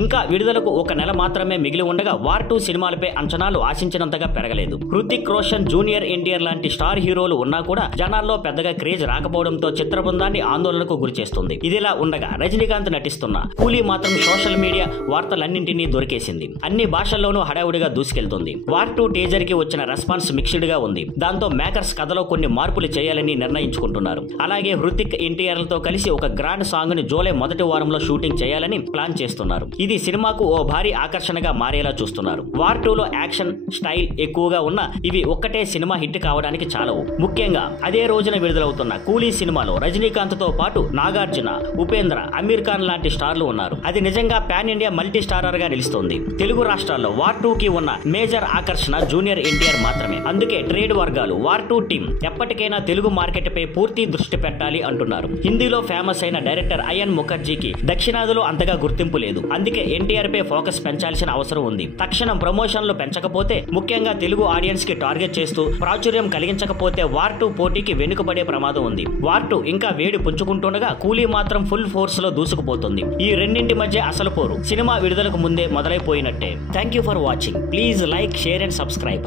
ఇంకా విడుదలకు ఒక నెల మాత్రమే మిగిలి ఉండగా వార్ 2 సినిమాలపై అంచనాలు ఆశించినంతగా పెరగలేదు. హృతిక్ రోషన్, జూనియర్ ఎన్టీఆర్ లాంటి స్టార్ హీరోలు ఉన్నా కూడా జనాల్లో పెద్దగా క్రేజ్ రాకపోవడంతో చిత్ర బృందాన్ని ఆందోళనకు గురిచేస్తుంది. ఇదిలా ఉండగా రజనీకాంత్ నటిస్తున్న కూలీ మాత్రం సోషల్ మీడియా వార్తలన్నింటినీ దొరికేసింది. అన్ని భాషల్లోనూ హడావుడిగా దూసుకెళ్తుంది. వార్ 2 టీజర్ కి వచ్చిన రెస్పాన్స్ మిక్స్డ్ గా ఉంది. దాంతో మేకర్స్ కథలో కొన్ని మార్పులు చేయాలని నిర్ణయించుకుంటున్నారు. అలాగే హృతిక్, ఎన్టీఆర్లతో కలిసి ఒక గ్రాండ్ సాంగ్ ని జూలై మొదటి వారంలో షూటింగ్ చేయాలని ప్లాన్ చేస్తున్నారు. ఇది సినిమాకు ఓ భారీ ఆకర్షణగా మారేలా చూస్తున్నారు. వార్ 2 లో యాక్షన్ స్టైల్ ఎక్కువగా ఉన్న ఇవి ఒక్కటే సినిమా హిట్ కావడానికి చాలవు. ముఖ్యంగా అదే రోజున విడుదలవుతున్న కూలీ సినిమాలో రజనీకాంత్ తో పాటు నాగార్జున, ఉపేంద్ర, అమీర్ ఖాన్ లాంటి స్టార్లు ఉన్నారు. అది నిజంగా పాన్ ఇండియా మల్టీ స్టారర్ గా నిలుస్తుంది. తెలుగు రాష్ట్రాల్లో వార్ 2 కి ఉన్న మేజర్ ఆకర్షణ జూనియర్ ఎన్టీఆర్ మాత్రమే. అందుకే ట్రేడ్ వర్గాలు వార్ 2 టీం ఎప్పటికైనా తెలుగు మార్కెట్ పై పూర్తి దృష్టి పెట్టాలి అంటున్నారు. హిందీలో ఫేమస్ అయిన డైరెక్టర్ అయాన్ ముఖర్జీకి దక్షిణాదిలో అంతగా గుర్తింపు లేదు. అందుకే ఎన్టీఆర్ పై ఫోకస్ పెంచాల్సిన అవసరం ఉంది. తక్షణం ప్రమోషన్లు పెంచకపోతే, ముఖ్యంగా తెలుగు ఆడియన్స్ కి టార్గెట్ చేస్తూ ప్రాచుర్యం కలిగించకపోతే వార్ 2 పోటీకి వెనుకబడే ప్రమాదం ఉంది. వార్ 2 ఇంకా వేడి పుంజుకుంటుండగా కూలీ మాత్రం ఫుల్ ఫోర్స్ లో దూసుకుపోతుంది. ఈ రెండింటి మధ్య అసలు పోరు సినిమా విడుదలకు ముందే మొదలైపోయినట్టే. Thank you for watching. Please like, share and subscribe.